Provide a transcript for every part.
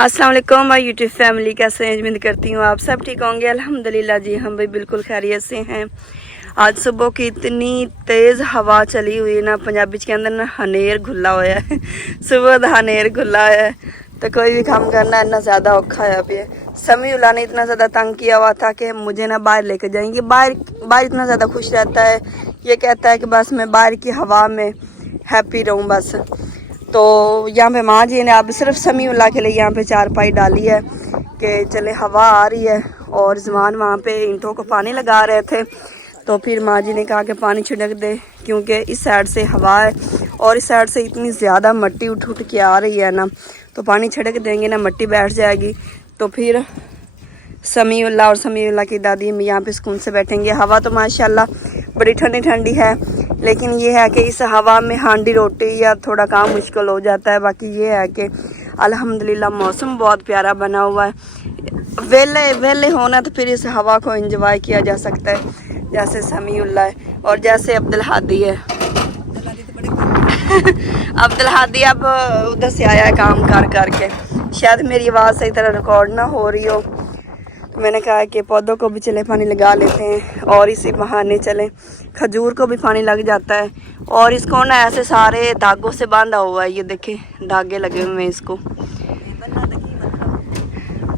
अस्सलाम वालेकुम my YouTube family, कैसे हैं? उम्मीद करती हूँ आप सब ठीक होंगे। अल्हम्दुलिल्लाह जी, हम भी बिल्कुल खैरियत से हैं। आज सुबह की इतनी तेज़ हवा चली हुई है ना, पंजाबी के अंदर ना हनेर घुला हुआ है सुबह का हनेर घुला है, तो कोई भी काम करना इतना ज़्यादा औखा है। अभी समीउल्लाह ने इतना ज़्यादा तंग किया हुआ था कि मुझे ना बाहर लेकर जाएंगे। बाहर इतना ज़्यादा खुश रहता है, ये कहता है कि बस मैं बाहर की हवा में हैप्पी रहूँ बस। तो यहाँ पे माँ जी ने अब सिर्फ समीउल्लाह के लिए यहाँ पे चारपाई डाली है कि चले हवा आ रही है। और जमान वहाँ पे ईंटों को पानी लगा रहे थे, तो फिर माँ जी ने कहा कि पानी छिड़क दे, क्योंकि इस साइड से हवा है और इस साइड से इतनी ज़्यादा मिट्टी उठ के आ रही है ना, तो पानी छिड़क देंगे ना मिट्टी बैठ जाएगी। तो फिर समीउल्लाह और समीउल्लाह की दादी हम यहाँ पे सुकून से बैठेंगे। हवा तो माशाल्लाह बड़ी ठंडी ठंडी है, लेकिन ये है कि इस हवा में हांडी रोटी या थोड़ा काम मुश्किल हो जाता है। बाकी ये है कि अल्हम्दुलिल्लाह मौसम बहुत प्यारा बना हुआ है। वेले होना तो फिर इस हवा को एंजॉय किया जा सकता है, जैसे समीउल्लाह है और जैसे अब्दुल हादी है अब्दुल हादी अब उधर से आया है काम कर करके, शायद मेरी आवाज़ सही तरह रिकॉर्ड ना हो रही हो। तो मैंने कहा कि पौधों को भी चले पानी लगा लेते हैं और इसी बहाने चले खजूर को भी पानी लग जाता है। और इसको ना ऐसे सारे धागों से बांधा हुआ है, ये देखे धागे लगे हुए हैं इसको,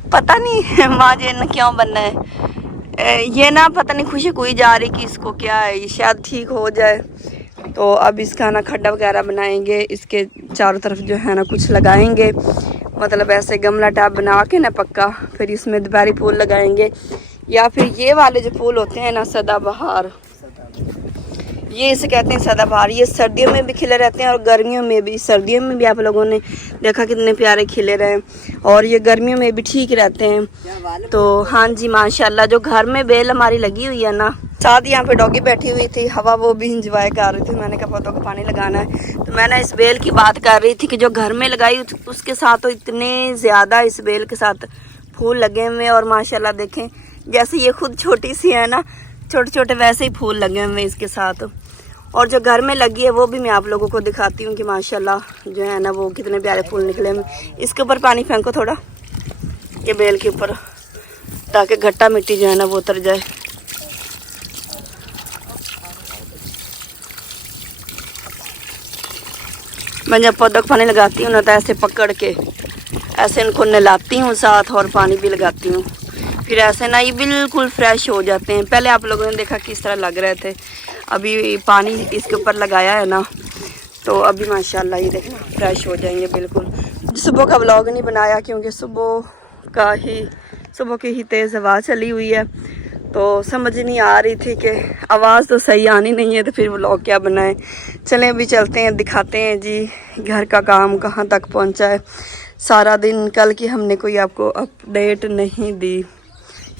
पता नहीं माँ जी ने क्यों बनना है। ये ना पता नहीं खुशी कोई जा रही कि इसको क्या है, ये शायद ठीक हो जाए। तो अब इसका ना खड्डा वगैरह बनाएंगे, इसके चारों तरफ जो है ना कुछ लगाएंगे, मतलब ऐसे गमला टाइप बना के ना पक्का, फिर इसमें दोपहरी फूल लगाएंगे। या फिर ये वाले जो फूल होते हैं ना सदाबहार, ये इसे कहते हैं सदाबहार। ये सर्दियों में भी खिले रहते हैं और गर्मियों में भी। सर्दियों में भी आप लोगों ने देखा कितने प्यारे खिले रहे हैं, और ये गर्मियों में भी ठीक रहते हैं। तो हाँ जी माशाल्लाह, जो घर में बेल हमारी लगी हुई है ना, साथ यहाँ पे डॉगी बैठी हुई थी, हवा वो भी इंजॉय कर रही थी। मैंने कहा पौधों को पानी लगाना है, तो मैंने इस बेल की बात कर रही थी कि जो घर में लगाई उसके साथ तो इतने ज़्यादा इस बेल के साथ फूल लगे हुए हैं। और माशाल्लाह देखें, जैसे ये खुद छोटी सी है ना, छोटे छोटे वैसे ही फूल लगे हुए हैं इसके साथ। और जो घर में लगी है वो भी मैं आप लोगों को दिखाती हूँ कि माशाल्लाह जो है ना वो कितने प्यारे फूल निकले हैं। इसके ऊपर पानी फेंको थोड़ा, ये बेल के ऊपर, ताकि घट्टा मिट्टी जो है ना वो उतर जाए। मैं जब पौधों को पानी लगाती हूँ ना, तो ऐसे पकड़ के ऐसे इनको नहलाती हूँ साथ, और पानी भी लगाती हूँ। फिर ऐसे ना ये बिल्कुल फ्रेश हो जाते हैं। पहले आप लोगों ने देखा किस तरह लग रहे थे, अभी पानी इसके ऊपर लगाया है ना, तो अभी माशाल्लाह ये देखना फ्रेश हो जाएंगे बिल्कुल। सुबह का व्लॉग नहीं बनाया क्योंकि सुबह की ही तेज़ हवा चली हुई है, तो समझ नहीं आ रही थी कि आवाज़ तो सही आनी नहीं है, तो फिर व्लॉग क्या बनाएं। चलें अभी चलते हैं, दिखाते हैं जी घर का काम कहाँ तक पहुँचा है सारा दिन। कल की हमने कोई आपको अपडेट नहीं दी।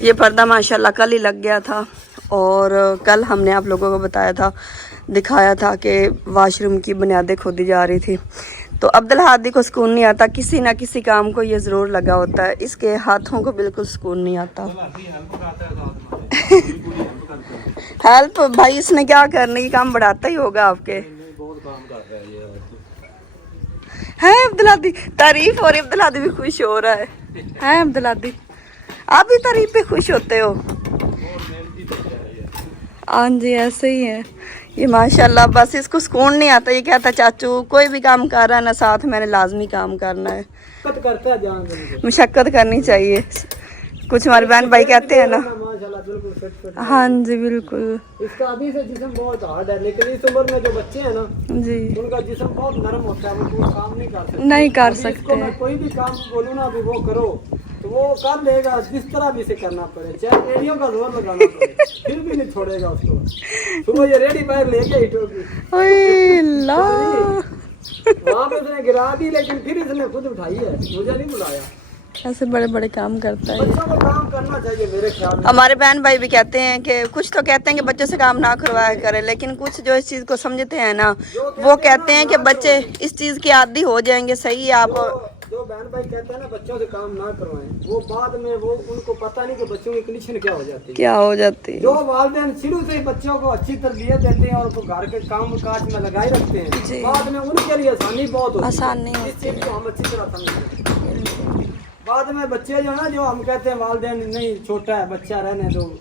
ये पर्दा माशाल्लाह कल ही लग गया था, और कल हमने आप लोगों को बताया था, दिखाया था कि वाशरूम की बुनियादें खोदी जा रही थी। तो अब्दुल हादी को सुकून नहीं आता, किसी ना किसी काम को ये ज़रूर लगा होता है, इसके हाथों को बिल्कुल सुकून नहीं आता। हेल्प भाई इसने क्या करने की, काम बढ़ाता ही होगा आपके। है अब्दुल हादी, तारीफ हो रही, अब्दुल हादी भी खुश हो रहा है अब्दुल हादी, आप भी तारीफ पे खुश होते हो। हाँ जी ऐसे ही है ये माशाल्लाह, बस इसको सुकून नहीं आता। ये कहता चाचू कोई भी काम कर रहा है ना, साथ मैंने लाजमी काम करना है। मुशक्कत करनी चाहिए, कुछ हमारे बहन भाई कहते हैं ना। हाँ जी बिल्कुल, इसका अभी से जिस्म बहुत हार्ड है, लेकिन इस उम्र में जो बच्चे हैं ना जी, उनका जिस्म बहुत नरम होता है, वो काम नहीं कर सकते। मैं कोई भी काम बोलूँ ना अभी वो करो तो वो कर लेगा, जिस तरह भी इसे करना पड़े, चाहे रेडियो का जोर लगाना पड़े फिर भी नहीं छोड़ेगा उसको। सुबह ये रेडी पैर लेके ही ठोकी, वहाँ पे उसने गिरा दी, लेकिन फिर इसने खुद उठाई है, मुझे नहीं बुलाया। ऐसे बड़े बड़े काम करता है। बच्चों को काम करना चाहिए मेरे ख्याल में। हमारे बहन भाई भी कहते हैं कि कुछ तो कहते हैं कि बच्चों से काम ना करवाया करें, लेकिन कुछ जो इस चीज़ को समझते हैं ना, वो कहते हैं कि बच्चे इस चीज़ के आदी हो जाएंगे। सही है, आप जो बहन भाई कहते हैं ना बच्चों से काम ना करवाएं, वो बाद में वो उनको पता नहीं कि बच्चों की कंडीशन क्या हो जाती है। जो वालिदैन शुरू से ही बच्चों को अच्छी तरबियत देते हैं और उनको घर के काम काज में लगाए रखते हैं, बाद में उनके लिए आसानी बहुत होती है। आसान नहीं होती, इस चीज को हम अच्छी तरह समझते हैं। बाद में बच्चे जो है ना, जो हम कहते हैं वालिदैन नहीं छोटा है बच्चा रहने दो,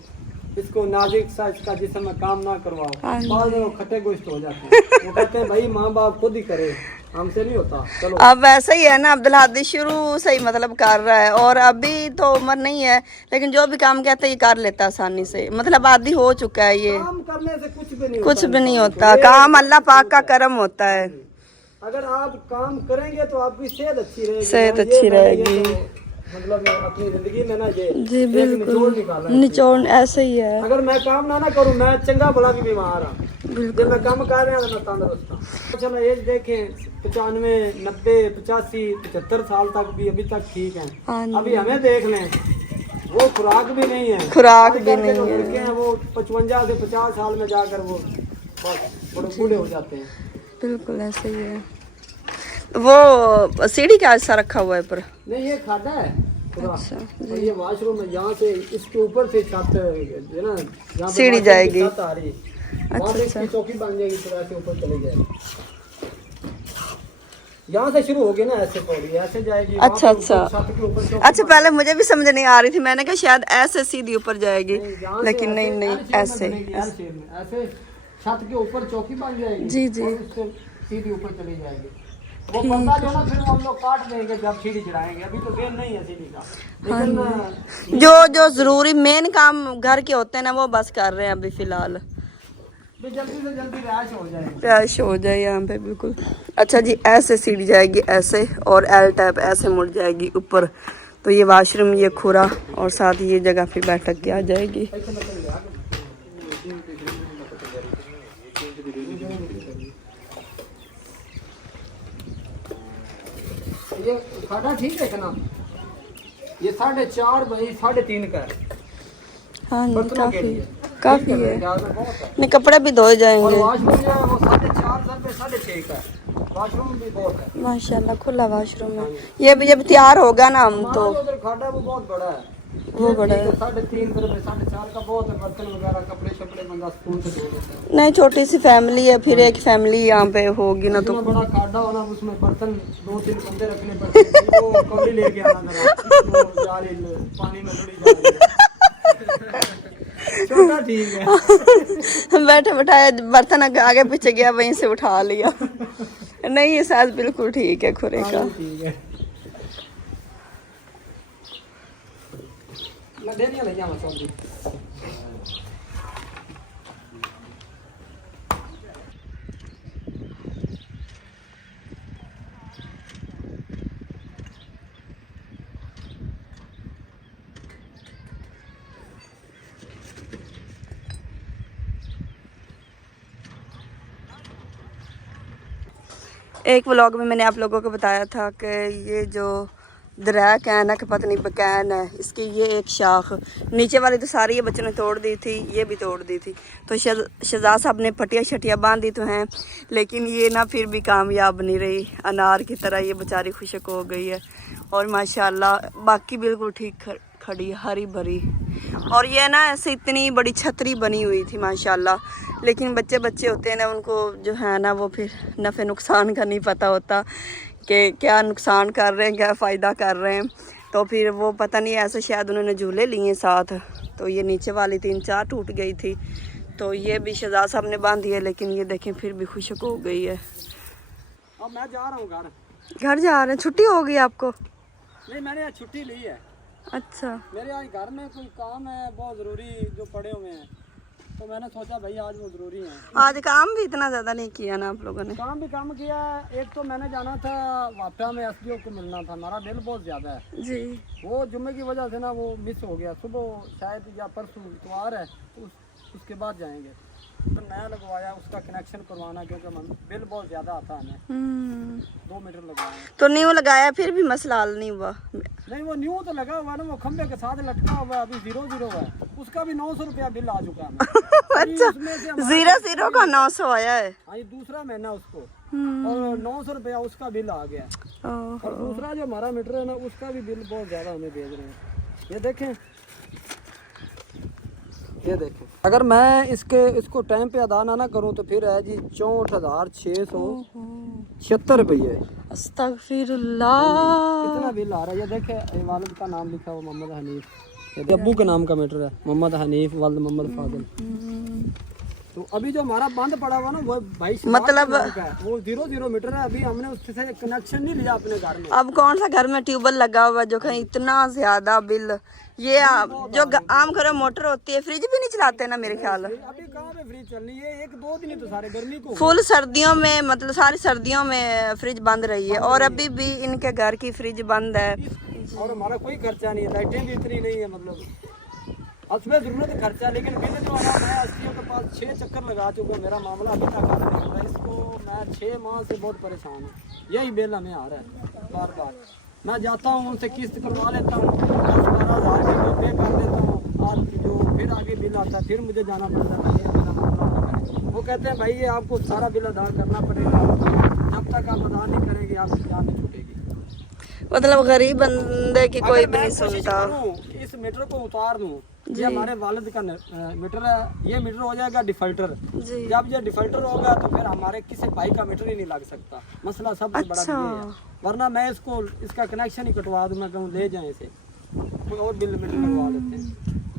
इसको नाजुक सा इसका जिस्म में काम ना करवाओ, बाद में वो खट्टे गोश्त हो जाते हैं। वो कहते हैं भाई माँ बाप खुद ही करे, हमसे नहीं होता। चलो अब वैसा ही है ना, अब्दुल हादी शुरू से ही मतलब कर रहा है, और अभी तो उम्र नहीं है, लेकिन जो भी काम कहते हैं ये कर लेता है आसानी से, मतलब आदी हो चुका है ये। काम करने से कुछ भी नहीं कुछ होता, भी नहीं होता, काम अल्लाह पाक का करम होता है। अगर आप काम करेंगे तो आपकी सेहत अच्छी रहेगी, सेहत ये अच्छी मैंने ये रहेगी। तो मतलब मैं अपनी जिंदगी में ना ये जी एक बिल्कुल, निचोड़ निकाला है। निचोड़ ऐसे ही है। अगर मैं काम ना करूं, मैं चंगा भला भी बीमार हूं, जब मैं काम कर रहा हूं तो मैं तंदुरुस्त हूं। चलो एज देखें 95, 90, 85, 75 साल तक भी अभी तक ठीक है। हाँ जी। अभी हमें देख लें, वो खुराक भी नहीं है, खुराक भी आजकल के नहीं जो है। लड़के हैं वो 55 से 50 साल में जाकर वो बस बड़े बूढ़े हो जाते हैं। बिल्कुल ऐसे ही है। वो सीढ़ी का ऐसा रखा हुआ है पर। नहीं ये खादा है पूरा। अच्छा, और ये वॉशरूम है, यहाँ से इसके ऊपर से छत है ना, जहाँ पे सीढ़ी washroom की जाएगी। छत आ रही, वहाँ से इसकी चौकी बन जाएगी, पूरा ऐसे ऊपर चली जाएगी। यहाँ से शुरू होगी ना ऐसे पौड़ी, ऐसे जाएगी। अच्छा, वहाँ पे अच्छा। ऊपर छत के ऊपर चौकी अच्छा, पहले मुझे भी समझ नहीं आ रही थी, मैंने कहा शायद ऐसे सीधी ऊपर जाएगी, नहीं, यहाँ से लेकिन नहीं नहीं L shape में ऐसे। बनेगी, L shape में। ऐसे छत के ऊपर चौकी बन जाएगी। जी, जी। और उससे सीधी ऊपर चली जाएगी। वो पर्दा जो ना फिर वो हम लोग काट देंगे जब सीढ़ी चढ़ाएंगे, अभी तो गेम नहीं है सीढ़ी का, लेकिन जो जो जरूरी मेन काम घर के होते हैं ना वो बस कर रहे हैं अभी फिलहाल, भी जल्दी से जल्दी रैश हो जाए। क्रैश हो जाए यहाँ पे बिल्कुल। अच्छा जी, ऐसे सीढ़ी जाएगी ऐसे, और एल टाइप ऐसे मुड़ जाएगी ऊपर, तो ये वॉशरूम, ये खुरा, और साथ ये जगह फिर बैठक के आ जाएगी। ये खाना ठीक है ना, ये 4.5 बाई 3.5 का है। हाँ जी, बर्तनों के काफी लिए काफी है। बहुत है। नहीं, कपड़े भी धोए और जाएंगे। वॉशरूम जो है वो 4.5 सर पे 6.5 का है। वॉशरूम भी बहुत है। माशाल्लाह खुला वॉशरूम है। ये भी जब तैयार होगा ना हम हमारा तो जो उधर खाना है वो बहुत बड़ा है, वो बड़ा है। 3.5 सर पे 4.5 का बहुत है। बर्तन वगैरह कपड़े शपड़े बंदा स्पून से धो लेता है। नहीं, छोटी सी फैमिली है, फिर एक फैमिली यहाँ पे होगी ना तो इतना बड़ा खाड़ा होना, उसमें बर्तन 2-3 बंदे रखने पड़ते हैं। वो कौड़ी लेके आना जरा, वो जाली पानी में थोड़ी जाली छोटा ठीक है। बैठे बैठाए बर्तन आगे पीछे गया, वहीं से उठा लिया। नहीं, ये साइज बिल्कुल ठीक है खुरे का। ठीक है। मैं दे दिया ले जाऊँ सब्जी। एक व्लॉग में मैंने आप लोगों को बताया था कि ये जो दरख्त है ना, कि पत्नी बकैन है, इसकी ये एक शाख नीचे वाली तो सारी ये बच्चों ने तोड़ दी थी, ये भी तोड़ दी थी। तो शहजाद साहब ने पटिया शटिया बांध दी तो हैं, लेकिन ये ना फिर भी कामयाब नहीं रही। अनार की तरह ये बेचारी खुशक हो गई है, और माशाल्लाह बाकी बिल्कुल ठीक खड़ी, हरी भरी। और ये ना ऐसे इतनी बड़ी छतरी बनी हुई थी माशाल्लाह, लेकिन बच्चे होते हैं ना, उनको जो है ना वो फिर नफ़े नुकसान का नहीं पता होता कि क्या नुकसान कर रहे हैं, क्या फ़ायदा कर रहे हैं। तो फिर वो पता नहीं, ऐसे शायद उन्होंने झूले लिए साथ, तो ये नीचे वाली 3-4 टूट गई थी। तो ये भी शहजाद साहब ने बांधी है, लेकिन ये देखें फिर भी खुशक हो गई है। अब मैं जा रहा हूँ घर जा रहे हैं? छुट्टी हो गई आपको? नहीं, मैंने आज छुट्टी ली है। अच्छा, मेरे आज घर में कोई काम है बहुत ज़रूरी जो पड़े हुए हैं, तो मैंने सोचा भाई आज वो ज़रूरी है। आज काम भी इतना ज़्यादा नहीं किया ना आप लोगों ने? काम भी कम किया। एक तो मैंने जाना था वापटा में, एसडीओ को मिलना था, हमारा बिल बहुत ज़्यादा है जी। वो जुम्मे की वजह से ना वो मिस हो गया। सुबह शायद या परसों इतवार है, उसके बाद जाएंगे। तो नया लगवाया, उसका कनेक्शन करवाना, क्योंकि बिल बहुत ज़्यादा आता है हमें। 2 मीटर लगवाया तो न्यू लगाया, फिर भी मसला हल नहीं हुआ? नहीं, वो न्यू तो लगा हुआ ना, वो खंबे के साथ लटका हुआ है, अभी 0-0 है। उसका भी 900 रुपया बिल आ चुका है। अच्छा, 0 का 900 आया है? हाँ, ये दूसरा महीना उसको, और 900 रुपया उसका बिल आ गया। और दूसरा जो हमारा मीटर है ना, उसका भी बिल बहुत ज़्यादा हमें भेज रहे हैं। ये देखें, ये देखें, अगर मैं इसको टाइम पे अदा ना करूं तो फिर है जी 64,676 रुपये। अस्तगफिरुल्लाह। कितना बिल आ रहा है ये देखे। ये वालिद का नाम लिखा हुआ मोहम्मद हनीफ, ये अब्बू के नाम का मीटर है, मोहम्मद हनीफ वालिद मोहम्मद फाजिल। तो अभी जो हमारा बंद पड़ा हुआ ना वो 22 मतलब का है, वो 0 मीटर है। अभी हमने उससे कनेक्शन नहीं लिया अपने घर में। अब कौन सा घर में ट्यूबवेल लगा हुआ जो कहीं इतना ज्यादा बिल। ये जो आम घरों मोटर होती है, फ्रिज भी नहीं चलाते ना मेरे ख्याल। अभी कहाँ पे फ्रिज चल रही है, 1-2 दिन ही तो सारे गर्मी को। फुल सर्दियों में, मतलब सारी सर्दियों में फ्रिज बंद रही है और अभी भी इनके घर की फ्रिज बंद है। और हमारा कोई खर्चा नहीं है, लाइटें भी इतनी नहीं है, मतलब उसमें जरूरत है खर्चा। लेकिन बिल जो है ना, मैं अस्तियों के पास 6 चक्कर लगा चुका हूँ, मेरा मामला अभी तक हल नहीं होता। इसको मैं 6 माह से बहुत परेशान हूँ, यही बिल हमें आ रहा है बार बार। मैं जाता हूँ उनसे किस्त करवा लेता हूँ, 10-12 हज़ार के वो पे कर देता हूँ, आज जो फिर आगे बिल आता है फिर मुझे जाना पड़ता है। मेरा मामला वो कहते हैं भाई ये आपको सारा बिल अदा करना पड़ेगा, जब तक आप अदा नहीं करेंगे आपकी जान नहीं छूटेगी। मतलब गरीब बंदे की कोई भी नहीं सुनता। इस मीटर को उतार दूं, ये हमारे वालिद का मीटर है, ये मीटर हो जाएगा डिफॉल्टर। जब ये डिफॉल्टर होगा तो फिर हमारे किसी भाई का मीटर ही नहीं लग सकता। मसला सबसे बड़ा ये है, वरना मैं इसको इसका कनेक्शन ही कटवा दूं, मैं कहूँ ले जाए इसे, कोई और बिल मीटर लगवा देते हैं।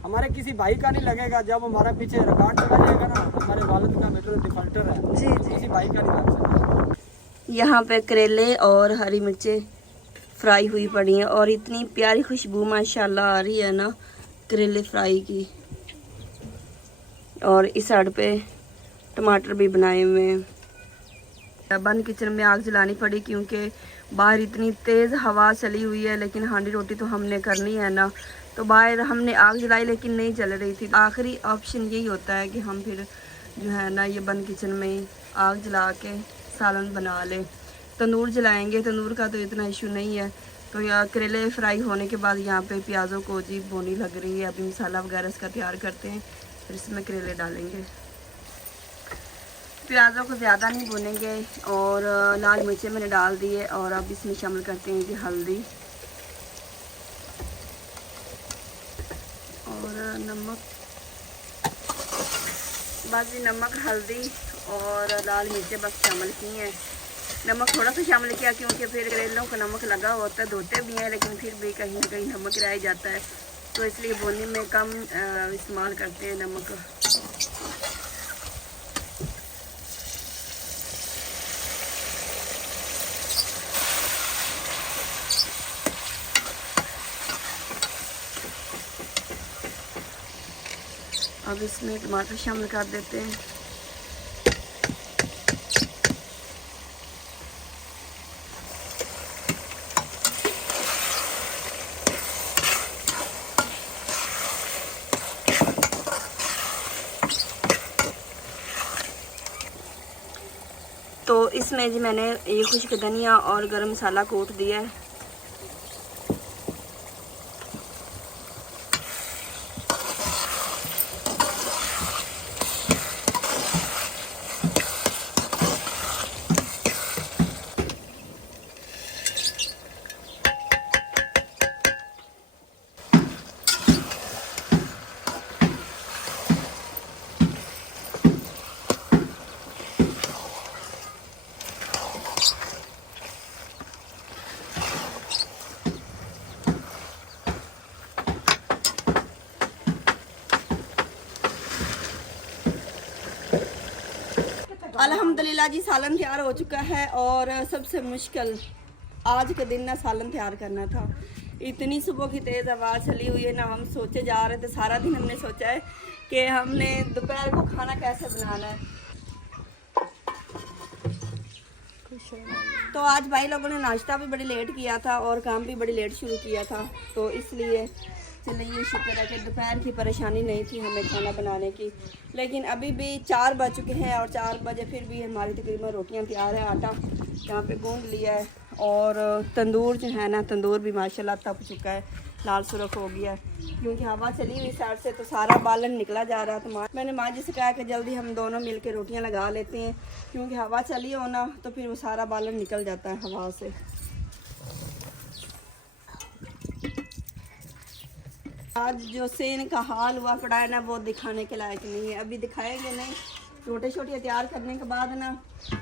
हमारे किसी भाई का नहीं लगेगा। जब हमारे पीछे रिकॉर्ड चला जाएगा ना, हमारे वालिद का मीटर डिफॉल्टर है, किसी भाई का नहीं लग सकता। यहाँ पे करेले और हरी मिर्चें फ्राई हुई पड़ी हैं और इतनी प्यारी खुशबू माशाल्लाह आ रही है ना करेले फ्राई की। और इस साइड पे टमाटर भी बनाए हुए हैं। बंद किचन में आग जलानी पड़ी क्योंकि बाहर इतनी तेज़ हवा चली हुई है, लेकिन हांडी रोटी तो हमने करनी है ना, तो बाहर हमने आग जलाई लेकिन नहीं जल रही थी। आखिरी ऑप्शन यही होता है कि हम फिर जो है ना ये बंद किचन में आग जला के सालन बना लें। तंदूर जलाएंगे, तंदूर का तो इतना इशू नहीं है। तो यहाँ करेले फ्राई होने के बाद यहाँ पे प्याज़ों को जी बोनी लग रही है। अभी मसाला वगैरह इसका तैयार करते हैं, फिर इसमें करेले डालेंगे। प्याज़ों को ज़्यादा नहीं भूनेंगे और लाल मिर्चें मैंने डाल दी है। और अब इसमें शामिल करते हैं कि हल्दी और नमक, बस ये नमक हल्दी और लाल मिर्चें बस शामिल की हैं। नमक थोड़ा सा शामिल किया क्योंकि फिर करेलों को नमक लगा होता है, धोते भी हैं लेकिन फिर भी कहीं ना कहीं नमक रह जाता है, तो इसलिए भुनने में कम इस्तेमाल करते हैं नमक। अब इसमें टमाटर शामिल कर देते हैं। तो इसमें जी मैंने ये खुश्क धनिया और गरम मसाला कूट दिया है। अल्हम्दुलिल्लाह जी सालन तैयार हो चुका है। और सबसे मुश्किल आज के दिन ना सालन तैयार करना था। इतनी सुबह की तेज़ हवा चली हुई है ना, हम सोचे जा रहे थे, सारा दिन हमने सोचा है कि हमने दोपहर को खाना कैसे बनाना है। तो आज भाई लोगों ने नाश्ता भी बड़ी लेट किया था और काम भी बड़ी लेट शुरू किया था, तो इसलिए चलिए शुक्र है कि दोपहर की परेशानी नहीं थी हमें खाना बनाने की। लेकिन अभी भी 4 बज चुके हैं और 4 बजे फिर भी हमारी तकरीबन रोटियां तैयार है। आटा यहाँ पे गूंद लिया है और तंदूर जो है ना, तंदूर भी माशाल्लाह तप चुका है, लाल सुरख हो गया है क्योंकि हवा चली हुई साइड से, तो सारा बालन निकला जा रहा। तो मैंने माँ जी से कहा कि जल्दी हम दोनों मिल के रोटियाँ लगा लेते हैं क्योंकि हवा चली हो ना तो फिर वो सारा बालन निकल जाता है हवा से। आज जो सेन का हाल हुआ पड़ा है ना वो दिखाने के लायक नहीं है, अभी दिखाएंगे नहीं। रोटी छोटी तैयार करने के बाद ना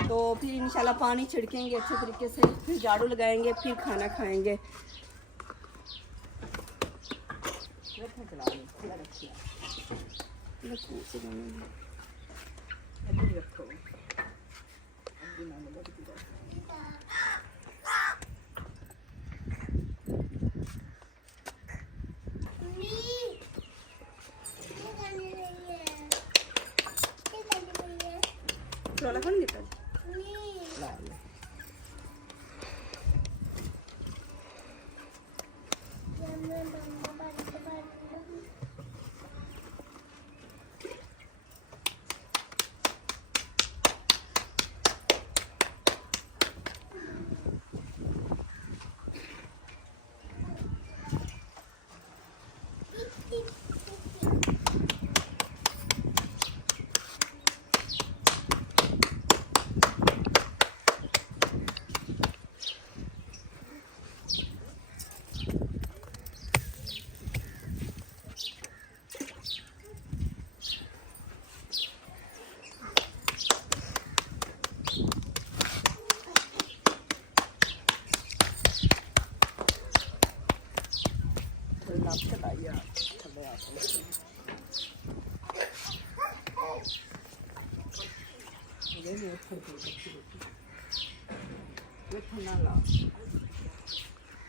तो फिर इंशाल्लाह पानी छिड़केंगे अच्छे तरीके से, फिर झाड़ू लगाएंगे, फिर खाना खाएंगे। रोला कौन घेता?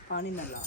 पानी न ला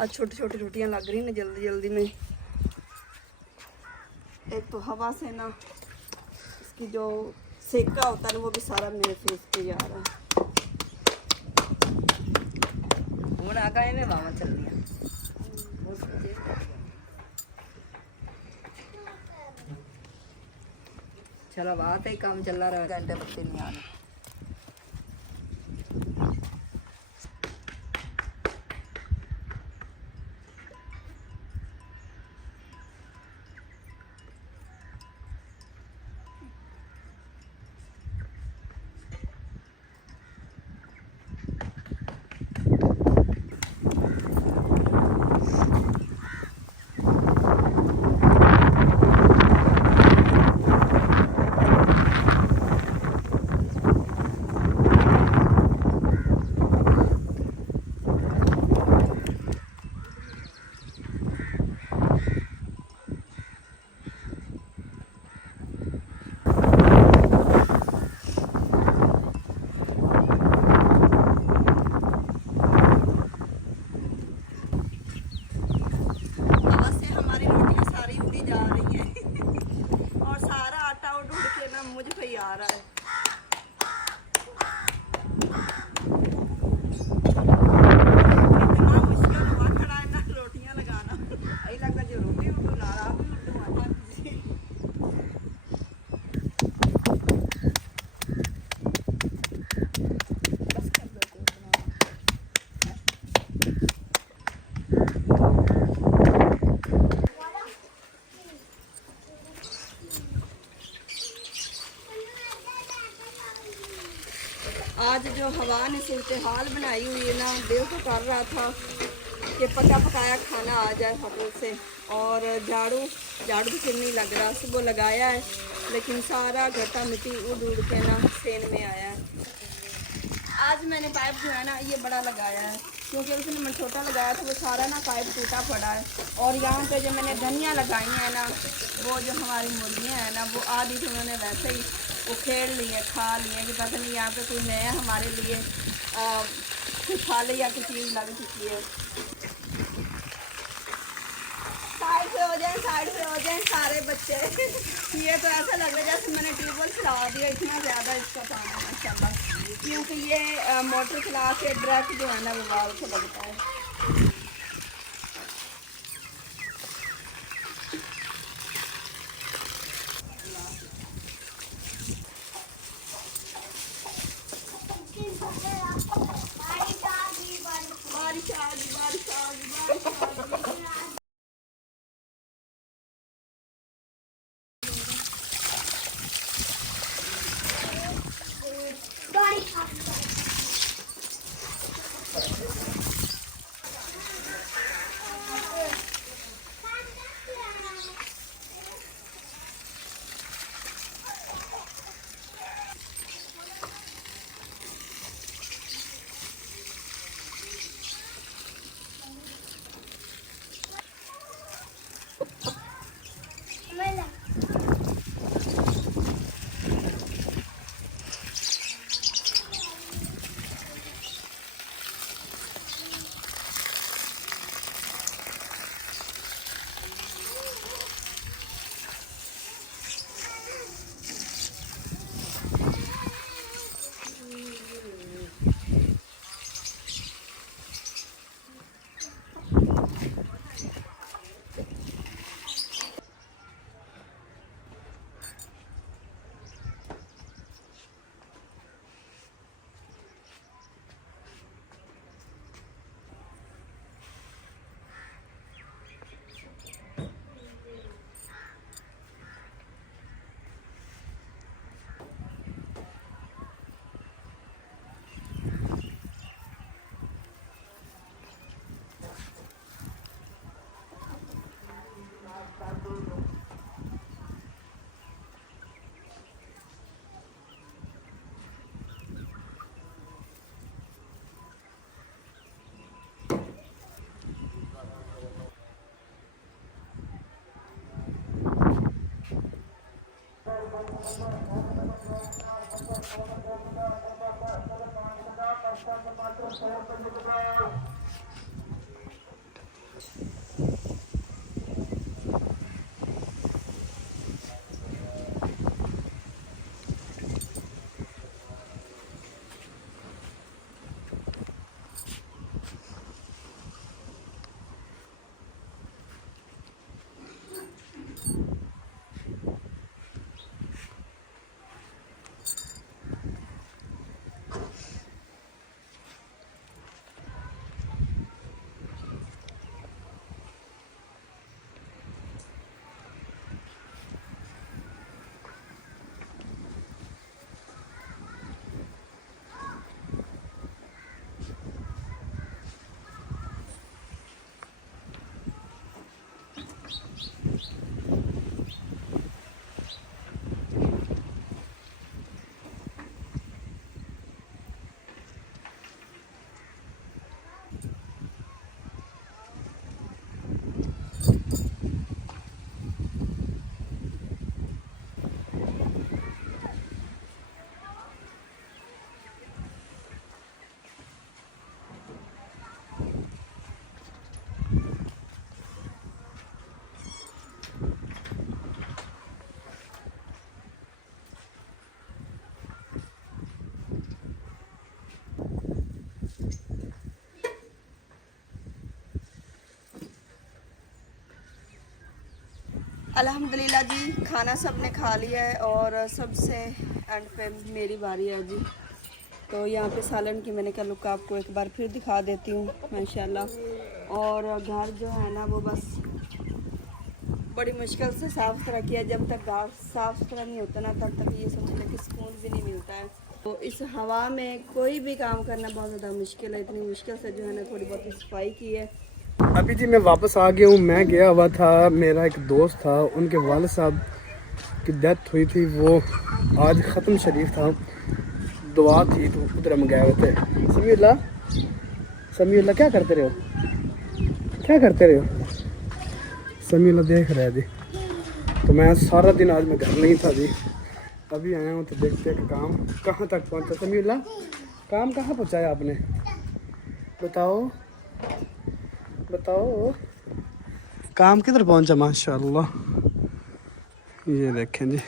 आज छोटी छोटी रोटियां लग रही ना जल्दी जल्दी में। एक तो हवा से ना इसकी जो सेका होता है ना वो भी सारा मेरे फेस पे जा रहा है। मामा चल रही चलो बात है, काम चल रहा है, घंटे बच्चे नहीं आ रहे। आज जो हवा ने सूरत हाल बनाई हुई है ना, दिल तो कर रहा था कि पका पकाया खाना आ जाए फटोल से। और झाड़ू तो फिर नहीं लग रहा, सुबह लगाया है लेकिन सारा घटा मिट्टी उड़ उड़ के ना सेन में आया है। आज मैंने पाइप जो है ना ये बड़ा लगाया है, क्योंकि उसने मटोटा लगाया था वो सारा ना पाइप टूटा पड़ा है। और यहाँ पे जो मैंने धनिया लगाई है ना, वो जो हमारी मुर्गियाँ हैं ना, वो आधी तो उन्होंने वैसे ही वो खेल ली है, खा ली है कि पता नहीं यहाँ पे कोई नया हमारे लिए कुछ खा ले या कुछ चीज़ लग चुकी है। साइड पे हो जाए सारे बच्चे। ये तो ऐसा लग रहा है जैसे मैंने ट्यूबवेल चला दिया, इतना ज़्यादा इसका पानी माशाल्लाह, क्योंकि ये मोटर चला के डायरेक्ट जो है ना वो वाल से लगता है। बारिश आ गई। अल्हम्दुलिल्लाह जी, खाना सब ने खा लिया है और सबसे एंड पे मेरी बारी है जी। तो यहाँ पे सालन की मैंने कहा लुक आपको एक बार फिर दिखा देती हूँ माशाल्लाह। और घर जो है ना वो बस बड़ी मुश्किल से साफ़ सुथरा किया। जब तक घर साफ़ सुथरा नहीं होता ना तब तक ये समझ लें कि सुकून भी नहीं मिलता है। तो इस हवा में कोई भी काम करना बहुत ज़्यादा मुश्किल है। इतनी मुश्किल से जो है ना थोड़ी बहुत सफाई की है। अभी जी मैं वापस आ गया हूँ। मैं गया हुआ था, मेरा एक दोस्त था, उनके वालिद साहब की डेथ हुई थी। वो आज ख़त्म शरीफ था, दुआ थी, तो उधर हम गए हुए थे। समीउल्लाह क्या करते रहे हो, क्या करते रहे हो? समीउल्लाह देख रहे जी। तो मैं सारा दिन आज मैं घर नहीं था जी, अभी आया हूँ तो देखते हैं काम कहाँ तक पहुँचा। समीउल्लाह काम कहाँ पहुँचाया आपने, बताओ बताओ, काम किधर पहुँचा? माशाल्लाह ये देखें जी,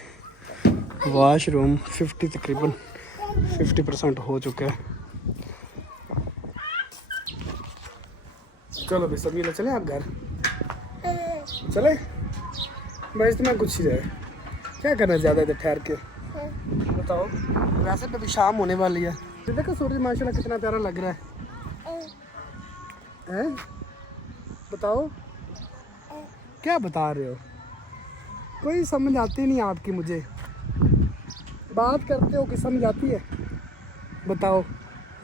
वॉशरूम तकरीबन 50% हो चुका है। चलो भाई समीउल्लाह चले आप घर, चले बस इतना कुछ ही है, क्या करना ज़्यादा इधर ठहर के, बताओ। वैसे तो अभी शाम होने वाली है, देखो सूरज माशाल्लाह कितना प्यारा लग रहा है? बताओ क्या बता रहे हो, कोई समझ आती नहीं आपकी, मुझे बात करते हो कि समझ आती है? बताओ,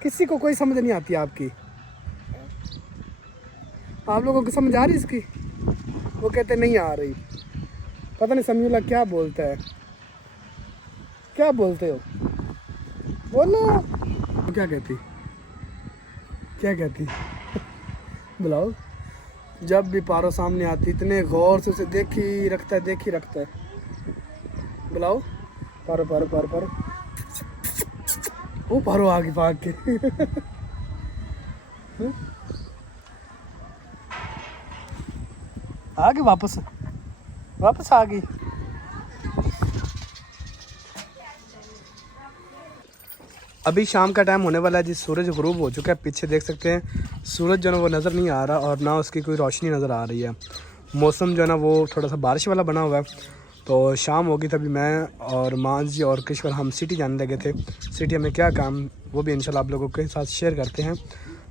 किसी को कोई समझ नहीं आती आपकी, आप लोगों को समझ आ रही इसकी? वो कहते नहीं आ रही, पता नहीं समीउल्लाह क्या बोलता है, क्या बोलते हो, बोलो क्या कहती, क्या कहती बुलाओ। जब भी पारो सामने आती इतने गौर से उसे देख ही रखता है, बुलाओ पारो पारो पारो पारो, वो पारो आगे भाग के आगे वापस आ गई। अभी शाम का टाइम होने वाला है जी, सूरज गुरूब हो चुका है, पीछे देख सकते हैं सूरज जो है वो नज़र नहीं आ रहा और ना उसकी कोई रोशनी नज़र आ रही है। मौसम जो है ना वो थोड़ा सा बारिश वाला बना हुआ है। तो शाम होगी तभी मैं और मांझ जी और कृष्ण हम सिटी जाने लगे थे। सिटी में क्या काम वो भी इंशाल्लाह आप लोगों के साथ शेयर करते हैं।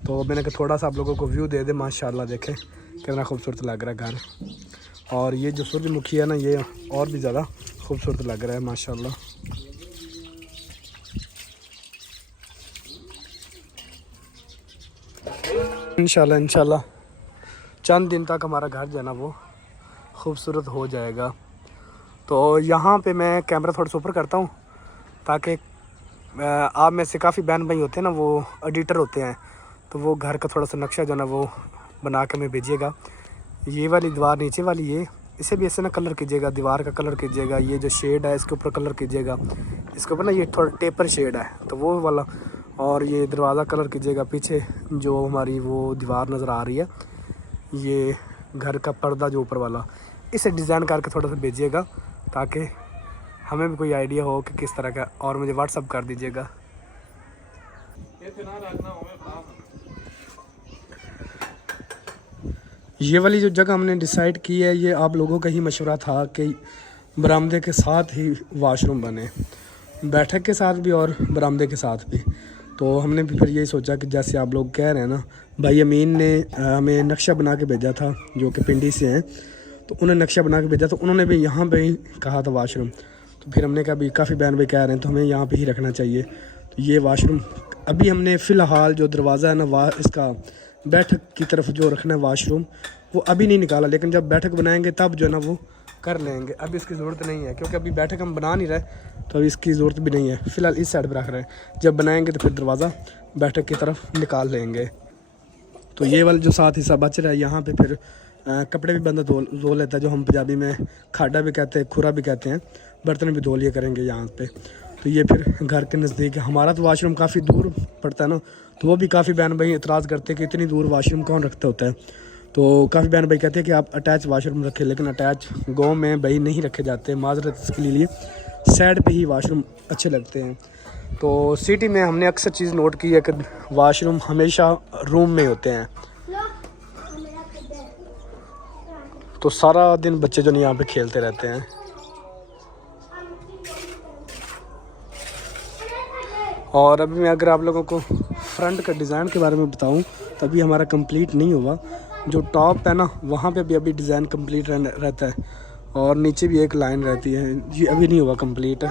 तो मैंने कहा थोड़ा सा आप लोगों को व्यू दे दे। माशाल्लाह देखें कितना खूबसूरत लग रहा है घर, और ये जो सूरजमुखी है ना ये और भी ज़्यादा खूबसूरत लग रहा है माशाल्लाह। इंशाल्लाह चंद दिन तक हमारा घर जो है ना वो खूबसूरत हो जाएगा। तो यहाँ पे मैं कैमरा थोड़ा सा ऊपर करता हूँ ताकि आप में से काफ़ी बहन भाई होते हैं ना वो एडिटर होते हैं, तो वो घर का थोड़ा सा नक्शा जो है ना वो बना के मैं भेजिएगा। ये वाली दीवार नीचे वाली ये इसे भी ऐसे ना कलर कीजिएगा, दीवार का कलर कीजिएगा, ये जो शेड है इसके ऊपर कलर कीजिएगा, इसके ऊपर ना ये थोड़ा टेपर शेड है तो वो वाला, और ये दरवाज़ा कलर कीजिएगा। पीछे जो हमारी वो दीवार नज़र आ रही है ये घर का पर्दा जो ऊपर वाला, इसे डिज़ाइन करके थोड़ा सा भेजिएगा ताकि हमें भी कोई आइडिया हो कि किस तरह का, और मुझे व्हाट्सअप कर दीजिएगा। ये वाली जो जगह हमने डिसाइड की है ये आप लोगों का ही मशवरा था कि बरामदे के साथ ही वाशरूम बने, बैठक के साथ भी और बरामदे के साथ भी। तो हमने भी फिर यही सोचा कि जैसे आप लोग कह रहे हैं ना, भाई अमीन ने हमें नक्शा बना के भेजा था जो कि पिंडी से हैं, तो उन्होंने नक्शा बना के भेजा, तो उन्होंने भी यहाँ पे ही कहा था वाशरूम। तो फिर हमने कहा भी काफ़ी बहन भाई कह रहे हैं तो हमें यहाँ पे ही रखना चाहिए। तो ये वाशरूम अभी हमने फ़िलहाल जो दरवाज़ा है ना इसका बैठक की तरफ जो रखना है वाशरूम वो अभी नहीं निकाला, लेकिन जब बैठक बनाएंगे तब जो है ना वो कर लेंगे। अभी इसकी ज़रूरत नहीं है क्योंकि अभी बैठक हम बना नहीं रहे, तो अभी इसकी ज़रूरत भी नहीं है। फ़िलहाल इस साइड पर रख रहे हैं, जब बनाएंगे तो फिर दरवाज़ा बैठक की तरफ निकाल लेंगे। तो ये वाला जो साथ हिस्सा बच रहा है यहाँ पे फिर कपड़े भी बंदा धो लेता है, जो हम पंजाबी में खाडा भी कहते हैं, खुरा भी कहते हैं, बर्तन भी धो लिया करेंगे यहाँ पे। तो ये फिर घर के नज़दीक है। हमारा तो वाशरूम काफ़ी दूर पड़ता है ना, तो वो भी काफ़ी बहन भाई इतराज़ करते हैं कि इतनी दूर वाशरूम कौन रखता होता है। तो काफ़ी बहन भाई कहते हैं कि आप अटैच वाशरूम रखें, लेकिन अटैच गाँव में भाई नहीं रखे जाते, माजरत इसके लिए साइड पे ही वाशरूम अच्छे लगते हैं। तो सिटी में हमने अक्सर चीज़ नोट की है कि वाशरूम हमेशा रूम में होते हैं, तो सारा दिन बच्चे जो नहीं यहाँ पे खेलते रहते हैं। और अभी मैं अगर आप लोगों को फ्रंट का डिज़ाइन के बारे में बताऊं तो अभी हमारा कंप्लीट नहीं हुआ। जो टॉप है ना वहाँ पे भी अभी डिज़ाइन कंप्लीट रहता है, और नीचे भी एक लाइन रहती है, ये अभी नहीं हुआ कंप्लीट।